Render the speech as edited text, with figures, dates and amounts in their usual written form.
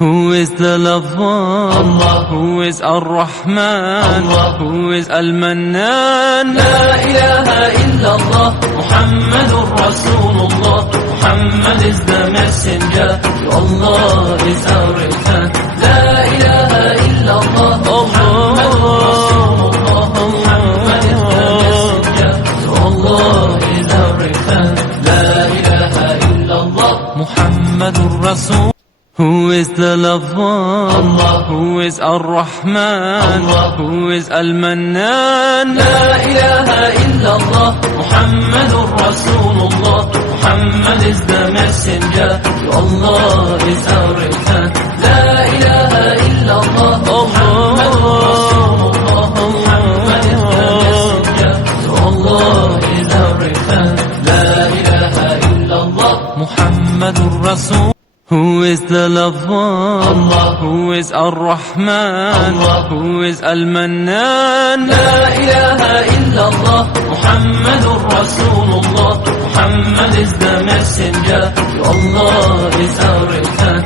Who is the lover? Allah. Who is Ar-Rahman? Allah. Who is Al-Mannan? La ilaha illallah, Muhammadur Rasulullah. Muhammad is the messenger, Allah is our return. La ilaha illallah, Muhammadur Rasulullah. Muhammad is the messenger, Allah is our return. La ilaha illallah, Muhammadur Rasul. Who is the lover? Allah. Who is Ar-Rahman? Allah. Who is Al-Mannan? La ilaha illallah, Muhammadur Rasulullah. Muhammad is the messenger, Allah is our return. La ilaha illallah, Muhammadur Rasulullah. Muhammad is the messenger, Allah is our return. La ilaha illallah, Muhammadur Rasul. Who is the lover? Allah. Who is Ar-Rahman? Allah. Who is Al-Mannan? La ilaha illallah, Muhammadur Rasulullah. Muhammad is the messenger, Allah is our return.